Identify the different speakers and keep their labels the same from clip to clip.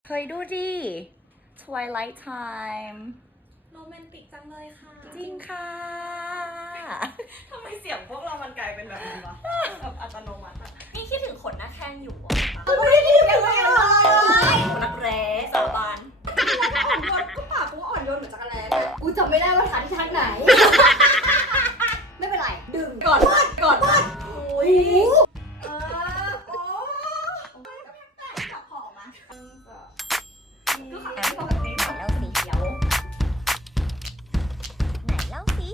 Speaker 1: เฮ้ยดูดิ Twilight Time
Speaker 2: โรแมนติกจังเลยค่ะ
Speaker 1: จริงค่ะ
Speaker 2: ทำไมเสียงพวกเรามันกลายเป็นแบบนี้วะแบบอัตโนมัติอะนี่คิดถึงขนหน้าแข้งอยู่อ่ะ
Speaker 1: ไม่ได้คิดถึงเลย
Speaker 2: ขนนักแร้สาบาน
Speaker 3: อ่อนโยนก็ปากกูอ่อนโยนเหมือนจักรแล้เนี่ย
Speaker 4: กูจำไม่ได้ว่าฐานที่ทางไหน ไม่เป็นไร ดึง
Speaker 3: ก่อนก่อนโอ้ยโอ้จับคอออกมาก็ขับไปปกติ
Speaker 1: ไหนเล่าสิเดี๋ยวไหนเล่าสิ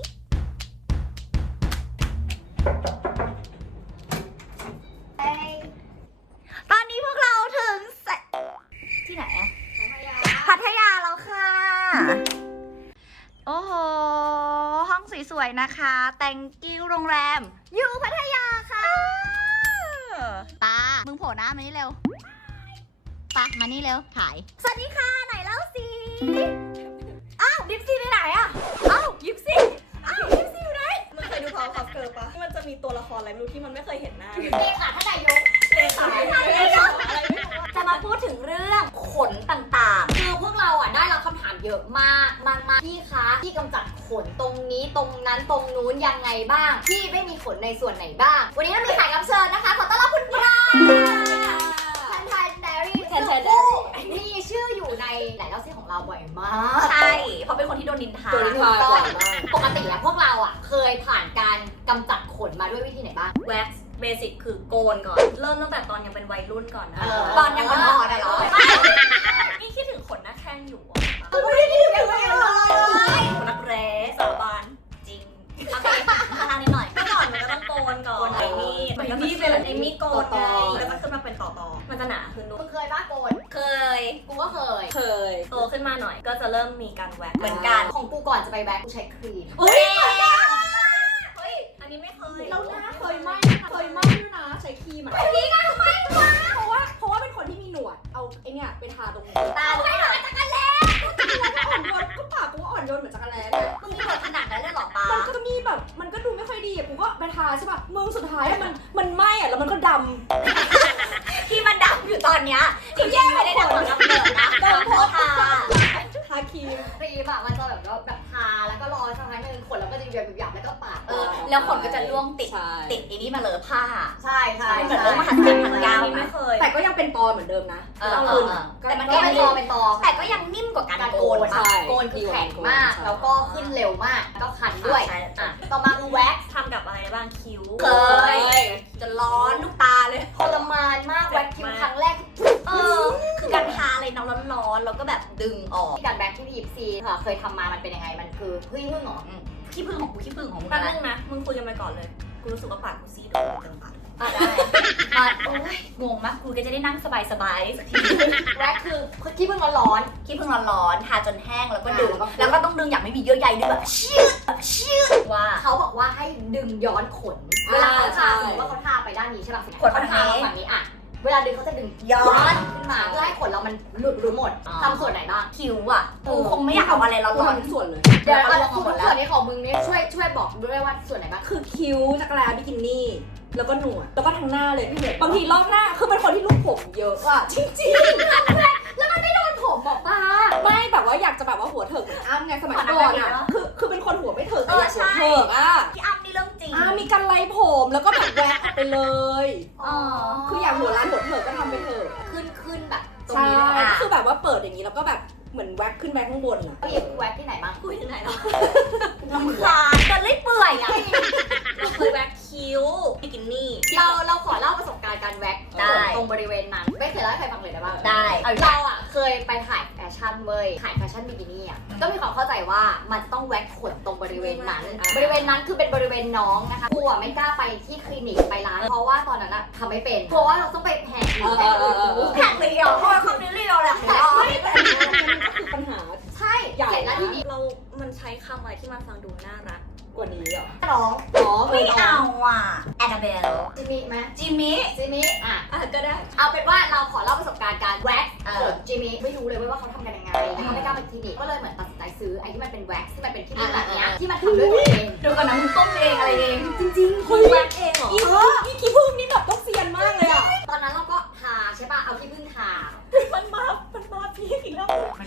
Speaker 1: ตอนนี้พวกเราถึงที่ไหนอะพัทยาแล้วค่ะ โอ้โห ห้องสวยๆนะคะ thank you โรงแรม อยู่พัทยาค่ะตา มึงโผล่หน้ามานี่เร็วปะมานี่เร็ว ถ่าย สวัสดีค่ะ ไหนเล่าสิ อ้าวดิฟซี่ไปไหนอะอ้าวยิปซี่อ้าวดิฟซี่อยู่ไหน
Speaker 2: มึงเคยดู Power Puff Girls ปะมันจะมีตัวละครอะไรไม่รู้ที่มันไม่เคยเห็นหน้าเลย
Speaker 4: เลขาท่านนายก
Speaker 2: เลขาอะไรไม่รู้อะไรไม่รู้
Speaker 4: จะมาพูดถึงเรื่องขนต่างๆ คือพวกเราอ่ะได้รับคำถามเยอะมากพี่คะที่กำจัดขนตรงนี้ตรงนั้นตรงนู้นยังไงบ้างพี่ไม่มีขนในส่วนไหนบ้าง วันนี้เรามีแขกรับเชิญนะคะ ขอต้อนรับคุณปราทันทายแดรี่มีชื่ออยู่ในหลายเล่าซีของเราบ่อยมาก
Speaker 1: ใช่ เพราะเป็นคนที่โดนนินทา
Speaker 3: โดนนินทาบ่อยมาก
Speaker 4: ปกติแล้วพวกเราอ่ะเคยผ่านการกำจัดขนมาด้วยวิธีไหนบ้าง
Speaker 2: แว็กซ์เบสิกคือโกนก่อน เริ่มตั้งแต่ตอนยังเป็นวัยรุ่นก่อนนะ
Speaker 1: ตอนยังอ่อนๆอะเหรอ
Speaker 2: นี่คิดถึงขนหน้าแข้งอยู่
Speaker 4: ไม่ได้คิดถึงเลย
Speaker 2: ขนนักแร้สาบานจริง
Speaker 1: โอเคทางนิดหน่อย
Speaker 2: เมื่อก่อนมันก็ต้องโกนก่อนไอ้นี่มันก็จะเป็นไอ้มี่โกนไงแล้วก็ขึ้นมาเป็นต่อมันจะหนาขึ้นด้ว
Speaker 4: มึ
Speaker 2: ย
Speaker 4: งเคยป้าโกน
Speaker 2: เคย
Speaker 4: กูก็เคย
Speaker 3: เคย
Speaker 2: โตขึ้นมาหน่อยก็จะเริ่มมีการแว็กซ์
Speaker 1: เหมือนกัน
Speaker 4: ของกูก่อนจะไปแว็กกูใช้ครีม
Speaker 2: เฮ้ยอันนี้ไม่เคย
Speaker 3: เราหน้าเคยไหมด้วยนะใช้ครีมอ่ะพี่ก็ทำไมวะเพราะว่าเป็นคนที่มีหนวดเอาไอเนี่ยไปทาตรงนี้
Speaker 1: ตาด้วยเหรอ
Speaker 3: อ่อนโยนก็ปากกูอ่อนโยนเหมือนจักรแล้เนี่ย
Speaker 1: มึงมีบทขนาดนั้นเลยเหรอปา
Speaker 3: มันก็มีแบบมันก็ดูไม่ค่อยดีอ่ะกูก็ไปทาใช่ป่ะมึงสุดท้ายอะมันไหม้อ่ะแล้วมันก็ดำ
Speaker 1: ที่มันดำอยู่ตอนเนี้ยจริงๆไม่ได้ดำเหมือนดำเนินนะดำเพราะทา
Speaker 3: ทาครีม
Speaker 4: ครีมอะมันจะแบบทาแล้วก็รอสักพักนึงขนแล้วก็จะหยาบๆแล้วก็ปาด
Speaker 1: แล้วขนก็จะร่วงติด
Speaker 3: ใช่
Speaker 1: ติดอีนี่มาเลยผ้า
Speaker 4: ใช่ใช่
Speaker 1: เหมือนเรื่องมหัศจรรย์พันยาว
Speaker 2: อันนี้ไม่
Speaker 1: นะ
Speaker 2: เคย
Speaker 3: แต่ก็ยังเป็นตอนเหมือนเดิมนะ
Speaker 1: แต่มัน
Speaker 4: ก็
Speaker 1: ก็
Speaker 4: เป็
Speaker 1: ไม่
Speaker 4: นตอเป็นตอ
Speaker 1: แต่ก็ยังนิ่มกว่าการโกน
Speaker 3: ใช่
Speaker 4: โกนคือแข็งมากแล้วก็ขึ้นเร็วมากก็คันด้วย
Speaker 1: ใช่
Speaker 4: อ่ะต่อมาคือแว็ก
Speaker 2: ทำกับอะไรบ้างคิ้ว
Speaker 1: เคยจะร้อนลูกตาเลย
Speaker 4: ทรมานมากแว็กคิวครั้งแรก
Speaker 1: คือการทาอะไรน้ำร้อนๆแล้วก็แบบดึงออก
Speaker 4: ที่การแว็กที่พีซีค่ะเคยทำมามันเป็นยังไงมันคือพึ่งเหรอ
Speaker 1: ขี้ผึ้งของกูขี้ผึ้งของมึง
Speaker 2: แป๊บ
Speaker 1: นะ
Speaker 2: นึงนะ มึงคุยกันไปก่อนเลย กูรู้สึกว่าปากกูซีดเกินปาก
Speaker 1: ได้มาโอ้ยงงมากกูก็จะได้นั่งสบายๆสักที
Speaker 4: แว็กคือที่พึ่งร้อน
Speaker 1: ขี้ผึ้งร้อนๆทาจนแห้งแล้วก็ดึง
Speaker 4: อ่าแล้
Speaker 1: แล้ว
Speaker 4: วก็
Speaker 1: ก็ต้องดึงอย่างไม่มีเยื่อใยด้วยแบบชืดว่า
Speaker 4: เขาบอกว่าให้ดึงย้อนขน เวลาเขาทาสมมติว่าเขาทาไปด้านนี้ใช่ป่ะ
Speaker 1: ขนมัน
Speaker 4: เขาทา
Speaker 1: เท
Speaker 4: มาฝั่งนี้อ่ะ เวลาดึงเขาจะดึง
Speaker 1: ย้อน
Speaker 4: ขึ้นมาเพื่อให้ขนเรามันหลุดรู้หมด
Speaker 1: อ๋อ
Speaker 4: ทำส่วนไหนบ้าง
Speaker 1: คิ้วอ่ะกูคงไม่อยากเอาอะไรร้
Speaker 3: กู
Speaker 1: อน
Speaker 3: ทำทุกส่วนเลย
Speaker 4: เดี๋ยว
Speaker 1: เอา
Speaker 4: เอา
Speaker 1: ลงมาหมดแล้ว
Speaker 4: ส่วนนี้ของมึงเนี่ยช่วยบอกด้วยว่าส่วนไหนบ้าง
Speaker 3: คือคิ้วจักรแลบิกินี่ แล้วก็หนวด แล้วก็ทั้งหน้าเลยบางทีรอบหน้า คือเป็นคนที่ลูกผมเยอะอะจริง
Speaker 4: ผมบอกป้า
Speaker 3: ๆ ไม่แบบว่าอยากจะแบบว่าหัวเถิกเหมือนอ้ำไงสมัยก่อนอะคือเป็นคนหัวไม่เถิกแต่อยากหัวเถิกอะ
Speaker 1: ๆพี่อ้ำนี่เรื่องจริง
Speaker 3: มีกันไลผมแล้วก็แบบแวกออกไปเลย
Speaker 1: อ๋อ
Speaker 3: คืออยากหัวร้านหัวเถิกก็ทำไปเถอะ
Speaker 4: ขึ้นแบบตรง
Speaker 3: ใช่
Speaker 4: นี้เลย
Speaker 1: อ่ะ
Speaker 3: ก็คือแบบว่าเปิดอย่างนี้แล้วก็แบบเหมือนแวกขึ้นแวกข้างบนอะ
Speaker 4: พี่แว็กที่ไหนบ้าง
Speaker 2: คุยถึงไหนแล้ว
Speaker 1: ลำคาญจะเล่อยเปื่อยอ่ะ
Speaker 2: เราเคยแว็กคิ้วบิกินี่
Speaker 4: เราขอเล่าประสบการณ์การแว็ก
Speaker 1: ได้
Speaker 4: ตรงบริเวณนั้น ไม่เคยเล่าให้ใครฟังเลยได้บ้าง
Speaker 1: ได้
Speaker 4: เราอ่ะเคยไปถ่ายแฟชั่นเว้ยถ่ายแฟชั่นบิกินี่อ่ะก็มีความเข้าใจว่ามันจะต้องแว็กขนตรงบริเวณนั้น บริเวณนั้นคือเป็นบริเวณน้องนะคะกูอ่ะไม่กล้าไปที่คลินิกไปร้านเพราะว่าตอนนั้นอ่ะทำไม่เป็นเพราะว่าเราต้องไปแผก
Speaker 1: แผงเรียวเพราะว่าคำนี้เรียวแหละ
Speaker 3: แต่อันนี้ก็คือปัญหา
Speaker 4: ใช่เสร็จแล้วที่นี่
Speaker 2: มันใช้คำอะไรที่มันฟังดูน่ารัก
Speaker 3: กว่านี้เหรอ
Speaker 4: น้อง
Speaker 3: อ๋อ
Speaker 1: ไม่เอาอ่ะแอนนาเบล
Speaker 4: จิมมี่ไหม
Speaker 1: จิมมี่
Speaker 4: จิมมี่อ่ะ
Speaker 2: ก็ได้
Speaker 4: เอาเป็นว่าเราขอเล่าประสบการณ์การแว็ก
Speaker 1: เอ
Speaker 4: ข
Speaker 1: อ
Speaker 4: นจิมมี่ไม่รู้เลยว่าเขาทำกันยังไงแล้วก็ไม่กล้าไปคลินิกก็เลยเหมือนตัดสินใจซื้อไอ้ที่มันเป็นแว็กที่มันเป็นที่แบบเนี้ยที่มันทำด้วยตัวเอง
Speaker 1: ดูก่อนนะมึงต้มเองอะไรเอง
Speaker 3: จริงๆ
Speaker 2: คุณแว็กเองเหรอ
Speaker 3: อีขี้ผึ้งนี่แบบต้องเซียนมากเลยอ่ะ
Speaker 4: ตอนนั้นเราก็ทาใช่ป่ะเอาที่พึ่งทา
Speaker 2: มันมา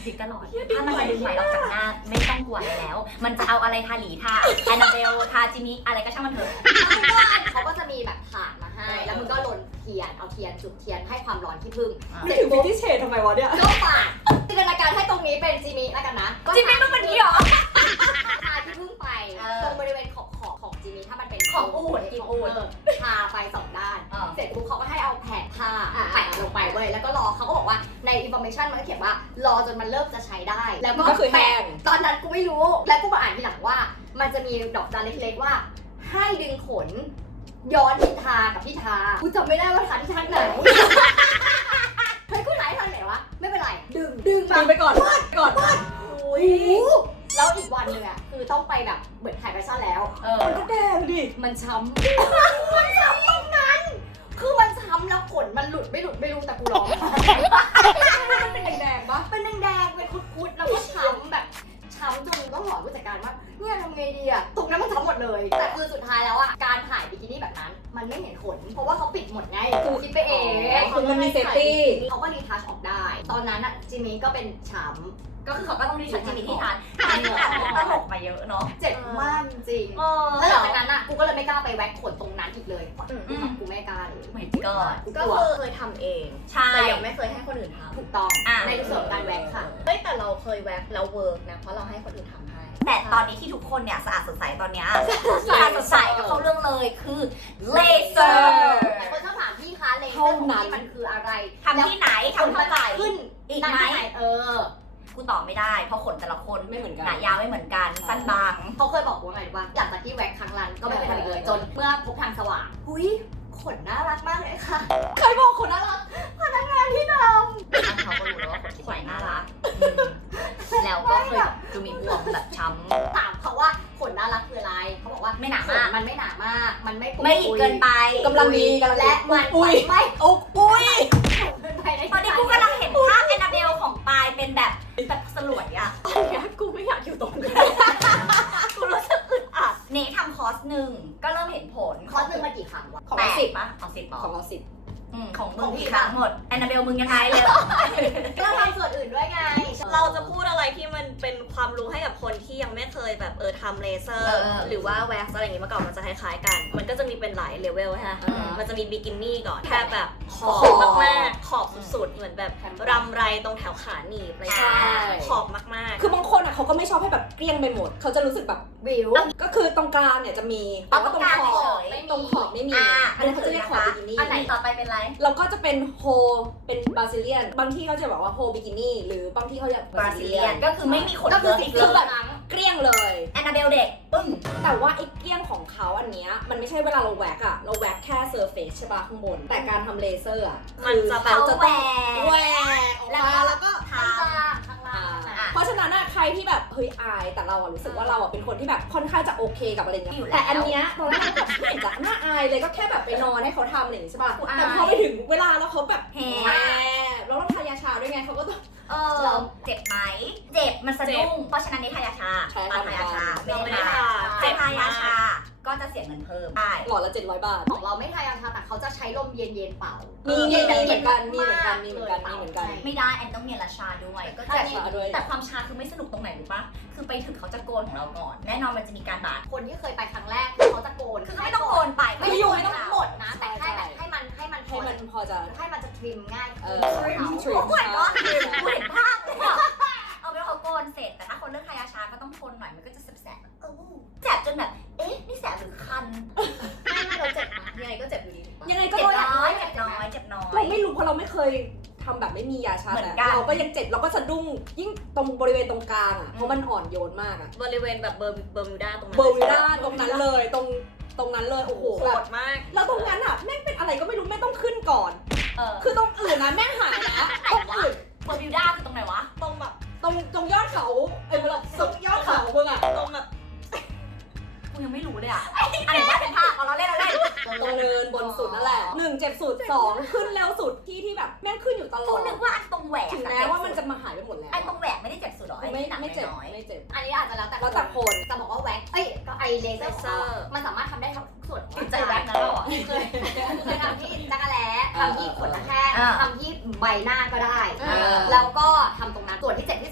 Speaker 1: ริกตลอดถ้ามันจะดึงไหมออกจากหน้าไม่ต้องกลัวอะไรแล้ว มันจะเอาอะไรทาหลีทาแอนนาเบลทาจิมิอะไรก็ช่างมันเถอะ
Speaker 4: เขาก็จะมีแบบถ่านมาให้ แล้วมึงก็ลนเทียน เอาเทียนจุดเทียนให้ความร้อนที่พึ่ง
Speaker 3: ไม่ถึง50 Shades ทำไมวะเนี่ย
Speaker 4: ก็ปาดจินตนาการให้ตรงนี้เป็นจิมิแล้วกันนะ
Speaker 1: จิมิมันเป็นนี้เหรอ
Speaker 4: ทาที่พึ่งไป ตรงบริเวณขอบของจิมิถ้ามันเป็น
Speaker 1: ของอูฐ
Speaker 4: ของอูฐทาไป2 ด้าน เสร็จปุ๊บเขาก็ให้เอาแผ่นผ้า
Speaker 3: อ่า
Speaker 4: แปะลงไปเว้ยแล้วก็รอเขาก็บอกว่าใน information มันก็เขียนว่ารอจนมันเริ่มจะใช้ได้ แล้ว
Speaker 3: ก็คือแห้ง
Speaker 4: ตอนนั้นกูไม่รู้ แล้วกูมาอ่านทีหลังว่า มันจะมีดอกจันเล็กๆว่า ให้ดึงขน ย้อนทิศทากับทิศทากูจำไม่ได้ว่าทาทิศทางไหน เฮ้ยกูไหนทางไหนวะ ไม่เป็นไร ดึง
Speaker 3: ดึงไปก่อนก่อน
Speaker 4: โอ้ยแล้วอีกวันหนึงอะคือต้องไปแบบเหมือนถ่ายแฟชั่นแล้ว
Speaker 3: มันก็แดงดิ
Speaker 4: มันช้ำ มันช้ำตรงนั้น คือมันช้ำแล้วขนมันหลุดไม่รู้แต่กูร้อง
Speaker 3: มันเป็นแดงๆปะ
Speaker 4: เป็นแดงๆเป็นคุดๆแล้วก็ช้ำแบบช้ำจนต้องบอกผู้จัดการว่าเนี่ยทำไงดีอะตรงนั้นมันช้ำหมดเลย แต่คือสุดท้ายแล้วอะการถ่ายบิกินี่แบบนั้น มันไม่เห็นขน เพราะว่าเขาปิดหมดไงกูคิดไปเอง
Speaker 3: คือมันมีเซฟตี้
Speaker 4: เขาก็รีทัชออกได้ ตอนนั้นอะจิมมี่ก็เป็นช้ำ
Speaker 1: ก็คือเขาก็ต้องรีสัชจิมิที่ทานอันนี้อ่านตลกมาเยอะเนาะ
Speaker 4: เจ็บมากจริง
Speaker 1: เออ
Speaker 4: แล้วหลังจากนั้นอะกูก็เลยไม่กล้าไปแว็กขนตรงนั้นอีกเลยกูไม่กล้าเลย
Speaker 1: เหมือนก็
Speaker 4: กูก
Speaker 2: ก็
Speaker 4: ลัว
Speaker 2: คือเคยทำเอง
Speaker 1: ใช่
Speaker 2: แต่ยังไม่เคยให้คนอื่นทำ
Speaker 4: ถูกต้อง
Speaker 1: อ่ะ
Speaker 4: ในส่วนของการแว็กค่ะ
Speaker 2: เฮ้ยแต่เราเคยแว็กแล้วเวิร์กนะเพราะเราให้คนอื่นทำให้
Speaker 1: แต่ตอนนี้ที่ทุกคนเนี่ยสะอาดสดใสตอนเนี้ยสะอาดสดใสก็เข้าเรื่องเลยคือเลเซอร์
Speaker 4: หลายคนชอบถามพี่คะเลเซอร์ของพี่มันคืออะไร
Speaker 1: ทำที่ไหน
Speaker 4: ขน
Speaker 1: ทำ
Speaker 4: มั
Speaker 1: เท่าน ไหร่
Speaker 4: ขึ้น
Speaker 1: อีก
Speaker 4: นาน
Speaker 1: ไหม
Speaker 4: แค่ไหน
Speaker 1: กูตอบไม่ได้เพราะขนแต่ละคน
Speaker 3: ไม่เหมือนกัน
Speaker 1: หนายาวไม่เหมือนกันสั้นบาง
Speaker 4: เขาเคยบอกว่าไงว่าหลังจากที่แว็กครั้งนั้นก็ไม่เคยทำอีกเลยจนเมื่อพบทางสว่างหุยขนน่ารักมากเลยค่ะ
Speaker 3: ใครบอกคนน่ารัก
Speaker 4: พนักงานที่ท
Speaker 1: ท่านเขาก็รู้แล้วว่าคนที่ใหม่น่ารักแล้วก็เคยแบบคือมีบวมแบบช้
Speaker 4: ำถามเขาว่าขนน่ารักคืออะไรเขาบอกว่า
Speaker 1: ไม่หนามาก
Speaker 4: ขนมันไม่หนามากมันไม่
Speaker 1: ำไม่หยิกเกินไป
Speaker 3: กำลังดีกำลังดี
Speaker 4: และมัน
Speaker 3: อุ้ย
Speaker 4: ไม่
Speaker 3: อุ้ย
Speaker 4: เกินไปใน
Speaker 1: ตอนนี้กูกำลังเห็นภาพแอนนาเบลของปายเป็นแบบสลวยอะ
Speaker 2: กูไม่อยากอยู่ตรงนี้
Speaker 1: กูรู้สึกอึดอัดเนทำคอร์สหนึ่งก็เริ่มเห็นผล
Speaker 4: คอร์สหนึ่งมากี่ครั้งวะ
Speaker 3: ของ
Speaker 1: แป
Speaker 3: เรา
Speaker 1: ด
Speaker 3: 10
Speaker 1: ปะของ10
Speaker 3: ของเรา10
Speaker 1: ของมึงกี่ครั้งหมดแอนนาเบลมึงยังไงเลย
Speaker 4: เราทำส่วนอื่นด้วยไง
Speaker 2: เราจะพูดอะไรที่มันเป็นความรู้ให้กับคนที่ยังไม่เคยแบบทำเลเซอร์ หรือว่าแว็กซ์อะไรอย่างงี้มาก่อนมันจะคล้ายๆกัน มันก็จะมีเป็นหลายเลเวลใช่ไหมมันจะมีบิกินี่ก่อนแค่แบบขอบมากๆขอบสุดๆเหมือนแบบรำไรตรงแถวขาหนีบอะไรอย่างเงี้ย
Speaker 3: ใช่
Speaker 2: ขอบมากๆ
Speaker 3: คือบางคนอ่ะเขาก็ไม่ชอบให้แบบเกลี้ยงไปหมด เขาจะรู้สึกแบบ
Speaker 4: วิว
Speaker 3: ก็คือตรงกลางเนี่ยจะมีแต่ว่าตรงขอบ
Speaker 4: ไม่มี
Speaker 3: ตรงขอบไม่มี อันนี้เขาจะเรียกขอบบิกินี่
Speaker 1: อันไหนต่อไปเป็นไร
Speaker 3: แล้วก็จะเป็นโฮเป็นบราซิเลียน บางที่เขาจะบอกว่าโฮบิกินี่ หรือบางที่เขาจะ
Speaker 1: บราซิเลียนก็คือไม่มีขน
Speaker 4: ก็
Speaker 1: เย
Speaker 4: คือ
Speaker 1: อะ
Speaker 4: สิ
Speaker 1: อีก
Speaker 4: คื
Speaker 1: เล
Speaker 4: อแบบ
Speaker 1: ย
Speaker 3: เกลี้ยงเลย
Speaker 1: แอนนาเบลเด็กปึ้ง
Speaker 3: แต่ว่าไอ้เกลี้ยงของเขาอันเนี้ยมันไม่ใช่เวลาเราแว็กอะเราแว็กแค่เซอร์เฟซใช่ป่ะข้างบน แต่การทำเลเซอร์อะ
Speaker 2: มันจะ
Speaker 3: คือเขาจะ
Speaker 1: แหว
Speaker 3: ต้อง
Speaker 1: ก
Speaker 3: แหวกออกมาแล้วก็
Speaker 1: ทา
Speaker 4: ข้างล่าง
Speaker 1: อ่ะ
Speaker 3: เพราะฉะนั้นอะใครที่แบบเฮ้ยอายแต่เราอะรู้สึกว่าเราอะเป็นคนที่แบบค่อนข้างจะโอเคกับอะไรเงี้
Speaker 1: อยู่
Speaker 3: ย
Speaker 1: แล้ว
Speaker 3: แต่อันเนี้ยตอนแรกเราแบบไม่เห็นจะน่าอายเลยก็แค่แบบไปนอนให้เขาทำอะไรอย่างงี้ใช่ป่ะ
Speaker 1: กูอาย
Speaker 3: แต่พอไปถึงเวลาแล้วเขาแบบ
Speaker 1: แห
Speaker 3: แหวกแล้วเราทายาชาด้วยไงเขาก็ต้อง
Speaker 1: เจ็บไหมเจ็บมันสะดุ้งเพราะฉะนั้นนี่ทายาชา
Speaker 3: ใช่
Speaker 1: ปาทายาชา
Speaker 2: เราไม่
Speaker 1: ไม่
Speaker 2: ได้
Speaker 1: ได้
Speaker 2: ทา
Speaker 1: ทา
Speaker 2: เจ็บ
Speaker 1: ทายาม
Speaker 2: าก
Speaker 1: ชาก็จะเสียเงินเพิ่มได้
Speaker 3: หลอดละ700 บาท
Speaker 4: ของเราไม่ทายาชาแต่เขาจะใช้ลมเย็นๆเป่า
Speaker 3: มี
Speaker 4: เย็น
Speaker 3: เหมือนกัน
Speaker 4: ๆ
Speaker 3: มีเหมือนกัน
Speaker 4: าก
Speaker 3: มีเหมือนกัน
Speaker 4: ลย
Speaker 3: มีเหมือนกัน
Speaker 1: ไม่ได้แอนต้องเนียนราชาด้วยก็
Speaker 3: ใช่
Speaker 1: จะ
Speaker 3: ชาด้วย
Speaker 1: แต่ความชาคือไม่สนุกตรงไหนรู้ปะคือไปถึงเขาจะโกนของเราก่อน แน่นอนมันจะมีการบาด
Speaker 4: คนที่เคยไปครั้งแรกเขาจะโกน
Speaker 1: คือไม่ต้องโกนไป
Speaker 4: ไม่ได้โกนทั้งหมดนะ แต่แค่แบบให้มัน
Speaker 3: ให้มันพอจะ
Speaker 4: ให้มันจะทริมง่าย
Speaker 3: เออ
Speaker 4: ขึ้น
Speaker 3: ทริม
Speaker 1: โอ้ยก็เห็นภาพเลยอะเอาไปเขาโกนเสร็จแต่ถ้าคนเลือกทายาชาก็ต้องทนหน่อยมันก็จะแสบๆแสบจนแบบเอ๊ะนี่แสบหรือคัน
Speaker 2: ไม่เราเจ็บนะยังไงก็เจ็บอยู่ดีถูกปะ
Speaker 3: ยังไงก็
Speaker 1: เจ็บ
Speaker 3: ต้อง
Speaker 1: น้อยเจ็บน้อยเจ็บน้อย
Speaker 3: เราไม่รู้เพราะเราไม่เคยทำแบบไม่มียาชา
Speaker 1: เหมือน
Speaker 3: แต่
Speaker 1: กัน
Speaker 3: เราก็ยังเจ็บเราก็สะดุ้งยิ่งตรงบริเวณตรงกลางอ่ะเพราะมันอ่อนโยนมากอ่ะ
Speaker 2: บริเวณแบบเบอร์มิวดาตรงนั้น
Speaker 3: เบอร์วิด้าตรงนั้นเลยตรงนั้นเลยโอ้โห
Speaker 2: โห
Speaker 3: แบบ
Speaker 2: ดมาก
Speaker 3: แล้วตรงนั้นอ่ะแม่งเป็นอะไรก็ไม่รู้แม่งต้องขึ้นก่อน
Speaker 1: คือ
Speaker 3: คือตรงอื่นนะแม่งหายนะตรงอื่น
Speaker 1: เฟอร์บิวด้าคือตรงไหนวะ
Speaker 2: ตรงแบบ
Speaker 3: ตรงยอดเขาเอ้ยมันตรงยอดเขามึงอ่ะ
Speaker 2: ตรงแบบ
Speaker 1: กูยังไม่รู้เลยอ่ะอันไหนว่าเป็นภาพเอาเราเล่น
Speaker 3: ตรงเนินบนสุดนั่นแหละ1เจ็บสุด2ขึ้นเร็วสุดที่แบบแม่งขึ้นอยู่ตล
Speaker 1: กู
Speaker 3: อด
Speaker 1: นึกว่าอันตรงแหวก
Speaker 3: ถึงแม้ว่ามันจะมาหายไปหมดแล้ว
Speaker 1: อันตรงแหวกไม่ได้เจ็บสุดหรอ
Speaker 3: ไม่เจ็บ
Speaker 1: น้อย
Speaker 3: ไม่เจ็บ
Speaker 4: อันนี้อาจจะแล้วแต่
Speaker 3: แล้วแต่คน
Speaker 4: จะบอกว่าแว็กก็ไอเลเซอร์ของเราอะมันสามารถทำได้ทั้งส่วนของ
Speaker 1: ติดใจแหวกนะเราอ่ะ
Speaker 4: เคยทำที่จักรแล้ทำที่ขนตะแคง
Speaker 1: อ่า
Speaker 4: ทำที่ใบหน้าก็ได้
Speaker 3: อ่า
Speaker 4: แล้วก็ทำตรงนั้นส่วนที่เจ็บที่สุดสำ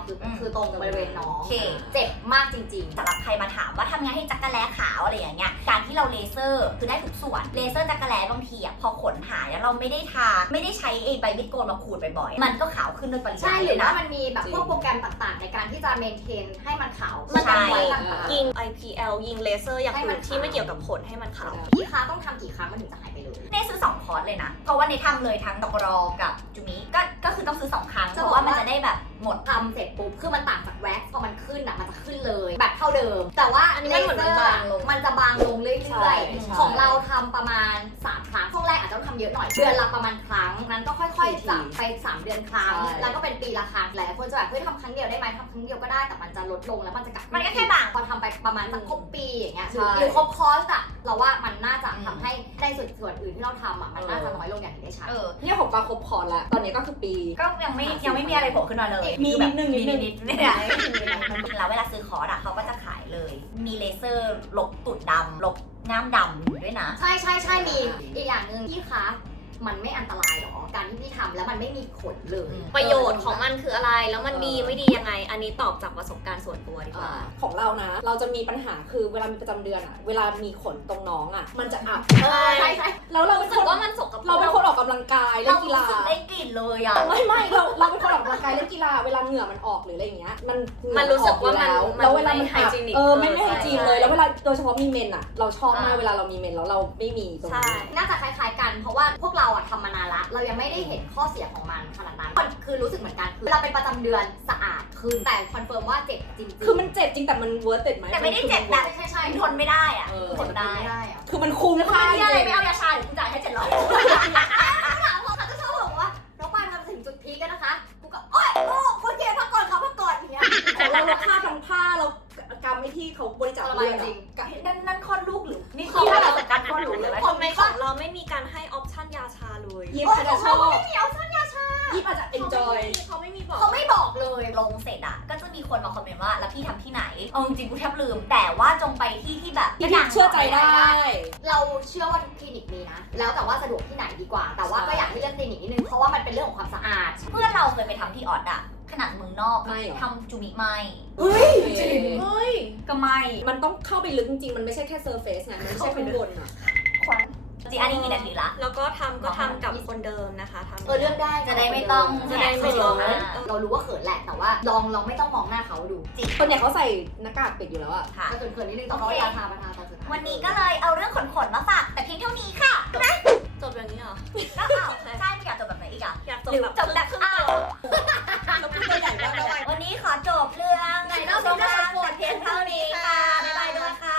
Speaker 4: คือตรงบริเวณน้อง
Speaker 1: โอเค
Speaker 4: เจ็บมากจริง
Speaker 1: สำหรับใครมาถามว่าทำไงให้จักรแล้ขาวอะไรอย่างเงี้ยการที่เราเลเซอร์คือได้ทุกส่วนเลเซอร์จักรแล้บางทีอ่ะพอขนหายแล้วเราไม่ได้ใช้ไอ้ใบมิดโกนมาขูดบ่อยๆมันก็ขาวขึ้นโดยปริ
Speaker 4: ๆ
Speaker 1: ยาย
Speaker 4: ใช่หรือ
Speaker 1: นะ
Speaker 4: ว่ามันมีแบบพวกโปรแกรมต่างๆ ในการที่จะเมนเทนให้มันขาว
Speaker 2: มันจะมี
Speaker 4: ไว้ต่างๆ
Speaker 2: ยิง IPL ยิงเลเซอร์อย่าง
Speaker 4: ให้มัน
Speaker 2: อื่นที่ไม่เกี่ยวกับขนให้มันขาว
Speaker 4: พี่คะต้องทำกี่ครั้งมันถึงจะหายไปเลย
Speaker 1: เน่ซื้อ2 คอร์สเลยนะเพราะว่าในทำเลยทั้งดอกรอกับจูมิก็คือต้องซื้อ2 ครั้งเพราะว่ามันจะได้แบบหมด
Speaker 4: ทำเสร็จปุ๊บคือมันต่างจากแว็กซ์พอมันขึ้นอ่ะมันจะขึ้นเลยแบบเท่าเดิม แต่ว่า
Speaker 2: อันนี้
Speaker 4: เล
Speaker 2: มันเหมือน
Speaker 4: เซอร์
Speaker 2: บางลง
Speaker 4: มันจะบางลงเรื่
Speaker 3: ใช่
Speaker 4: อย
Speaker 3: ใช่
Speaker 4: ๆของเราทำประมาณ3 ครั้งช่วงแรกอาจจะต้องทำเยอะหน่อยเดือนละประมาณครั้งนั้นก็ค่อยๆจับไป3 เดือนครั้ง
Speaker 3: ใช่
Speaker 4: แล้วก็เป็นปีละครั้งหลายคนจะแบบเฮ้ยทำครั้งเดียวได้ไหมทำครั้งเดียวก็ได้แต่มันจะลดลงแล้วมันจะกลับ
Speaker 1: มันก็แค่บาง
Speaker 4: พอทำไปประมาณสักครบปีอย่างเงี้ย
Speaker 3: ใช่
Speaker 4: หรือครบคอร์สอะเราว่ามันน่าจะทำให้ในส่วนอื่นที่เราทำอะมันน่าจะน้อยลงอย่างเห็นได้ชัด
Speaker 3: เนี่ยของปลาครบคอร์สแล้ว ตอนนี้ก็คือปี
Speaker 1: ก็ยังไม่มีอะไรโผล่ขึ้นมาเลย
Speaker 3: มี
Speaker 1: คือแบบ
Speaker 3: นิดนึง
Speaker 1: นิดๆเนี่ยแล้วเวลาซื้อคอร์สอะเขาก็จะขายเลย มีเลเซอร์ลบตุ่นดำลบง่ามดำอยู่ด้วยนะ
Speaker 4: ใช่มีอีกอย่างหนึ่งพี่คะมันไม่อันตรายหรอการที่พี่ทำแล้วมันไม่มีขนเลย
Speaker 2: ประโยชน์ของมันคืออะไร แล้วมันดีไม่ดียังไง อันนี้ตอบจากประสบการณ์ส่วนตัวดีกว่า
Speaker 3: ของเรานะ เราจะมีปัญหาคือเวลามีประจำเดือนอะเวลามีขนตรงน้องอะมันจะอับ
Speaker 2: ใช่
Speaker 4: ใช่
Speaker 3: แล้วเรา
Speaker 2: รู้
Speaker 3: เป็น
Speaker 2: สึ
Speaker 3: ค
Speaker 2: ก
Speaker 3: น
Speaker 2: ว่ามันสกปร
Speaker 3: เราเป็น
Speaker 2: ก
Speaker 3: คนออกกำลังกายเล่
Speaker 1: เรา
Speaker 3: นกีฬา
Speaker 1: รู้สึกได้กลิ่นเลยอะ
Speaker 3: ไม่เราเป็นคนออกกำลังกายเล่นกีฬาเวลาเหงื่อมันออกหรืออะไรอย่างเงี้ยมันเหงื่อ
Speaker 2: มันรู้สึกว่ามัน
Speaker 3: อออยู่แล้วแล้วเวลามัน
Speaker 2: ไม่
Speaker 3: อับ
Speaker 2: hygienic
Speaker 3: ไม่ไฮจีนเลย
Speaker 2: ใช่
Speaker 3: แล้วเวลาโดยเฉพาะมีเมนอะเราชอบมาก
Speaker 1: อ่า
Speaker 3: เวลาเรามีเมนแล้วเราไม่มีตรง
Speaker 2: ใช่
Speaker 3: นี้
Speaker 4: น่าจะคล้ายๆกันเพราะว่าพวกเราอะทำมานานละเรายังไม่ได้เห็นข้อเสียของมันขนาดนั้นมันคือรู้สึกเหมือนกันคือเวลาเป็นประจำเดือนสะอาดขึ้นแต่คอนเฟิร์มว่าเจ็บจริงๆ
Speaker 3: คือมันเจ็บจริงแต่มันเวิร์ธเต็ดไหม
Speaker 1: แต่ไม่ได้เจ็บแบบ
Speaker 4: ใช่
Speaker 1: ทนไม่ได้อะ
Speaker 3: เออ
Speaker 1: ทนได้
Speaker 4: ไม่ได้อะ
Speaker 3: คือมันคุ้ม
Speaker 1: แล้วคุณ
Speaker 3: ค่า
Speaker 1: เป็นที่อะไรไม่เอายาชาหรือคุณจ่ายให้700
Speaker 4: ถามเขาจะชอบบอกว่าน้องปานทำถึงจุดพีคแล้วนะคะกูก็โอ๊ยโอ้คนเกย์พักก่อนอย่างเงี้ย
Speaker 3: ของเราค่าทำผ้าเรากำไม่ที่เขาบริจาคเลือด
Speaker 4: จริง
Speaker 1: นั่นคลอดลูกหรือนี่คือเราจัดการคลอดลูกหรืออะไร
Speaker 2: คอมเมนต์ของเราไม่มีการให้ออปชั่นยาชาเลย
Speaker 3: ยิปอาจจะชอบ
Speaker 4: ไม่มีเอาสั้นยาชา
Speaker 3: ยิปอาจจะ enjoy
Speaker 2: เขาไม่มีบอก
Speaker 4: เขาไม่บอกเลย
Speaker 1: ลงเสร็จอะก็จะมีคนมาคอมเมนต์ว่าแล้วพี่ทำที่ไหนเอาจริงๆกูแทบลืม แต่ว่าจงไปที่แบบ
Speaker 3: ที่เชื่อใจได้
Speaker 4: เราเชื่อว่าทุกคลินิกมีนะ แล้วแต่ว่าสะดวกที่ไหนดีกว่า แต่ว่าก็อยากให้เลือกคลินิกนิดนึง เพราะว่ามันเป็นเรื่องของความสะอาด
Speaker 1: เพื่อนเราเคยไปทำที่ออดอะขนาดเมืองนอก
Speaker 3: ไม่เหรอ
Speaker 1: ทำจูมิไม่
Speaker 3: เฮ้ย
Speaker 1: จริง
Speaker 3: เฮ้ย
Speaker 1: ก็ไม่
Speaker 3: มันต้องเข้าไปลึกจริงๆ มันไม่ใช่แค่เซอร์เฟซไงมันไม่ใช่ข้างบนอ่ะ
Speaker 1: จริงอันนี้กี่นาทีละ
Speaker 2: แล้วก็ทำกับคนเดิมนะคะทำ
Speaker 4: เลือกได้
Speaker 1: จะได้ไม่ต้อง
Speaker 2: จะได้ไม่ต้อง
Speaker 1: แหกเขิน
Speaker 4: เรารู้ว่าเขินแหละ แต่ว่าลองไม่ต้องมองหน้าเขาดู
Speaker 3: คนเนี่ยเขาใส่หน้ากากปิดอยู่แล้วอ่ะ
Speaker 1: ค่ะ
Speaker 4: ก็เขินๆนิดนึงแต่เขายาทาประทาตอนสุดท้าย
Speaker 1: วันนี้ก็เลยเอาเรื่องขนๆมาฝากแต่เพียงเท่านี้ค่ะ
Speaker 2: จบอย่างนี้เหรอ
Speaker 1: ก็เอาใช่ไม่อยากจบแบบไหนอีกอะ
Speaker 2: อยากจบ
Speaker 1: หรือ
Speaker 2: แบบ
Speaker 1: จบแบบอ้าว
Speaker 3: แล้วพูดตัวใหญ่มากเลย
Speaker 1: วันนี้ขอจบเรื่องไหนต้องชมกันหมดเพียงเท่านี้ค่ะบ๊ายบายด้วยค่ะ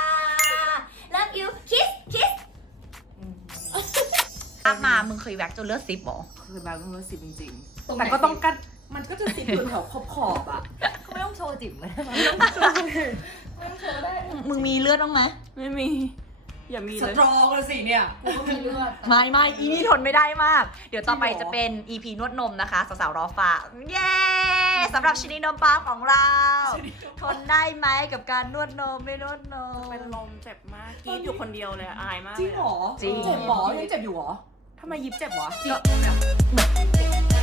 Speaker 1: Love you kiss kiss อัพมามึงเคยแว็กจนเลือดซิปหรอ
Speaker 5: คือแบบมันสิบจริง
Speaker 3: ตรง
Speaker 5: ๆ
Speaker 3: ไหน
Speaker 5: แต่ก็ต้องกัดมันก็จะสิบอยู่แถวขอบๆอ่ะ
Speaker 1: ก็ไม่ต้องโชว์จิ๋มเลย
Speaker 5: มึงมีเลือดบ้างไหมไม่มี อย่ามี
Speaker 6: ส
Speaker 5: เลย
Speaker 6: ตรองเลยสิเนี่ยกูก็มีเลือด
Speaker 5: ไม่อีนี่ทนไม่ได้มาก เดี๋ยวต่อไปจะเป็น EP นวดนมนะคะสาวๆรอฝากเย้สำหรับชินีนมปลาของเรา ทนได้ไหมกับการนวดนมไม่นวดนม
Speaker 7: เป็นลมเจ็บมากกรีดอยู่คนเดียวเลยอายมาก
Speaker 6: จริงเหรอ
Speaker 5: จริง
Speaker 6: เจ็บหรอยังเจ็บอยู่เหรอ
Speaker 7: ทำไมยิบเจ็บวะ
Speaker 6: จริง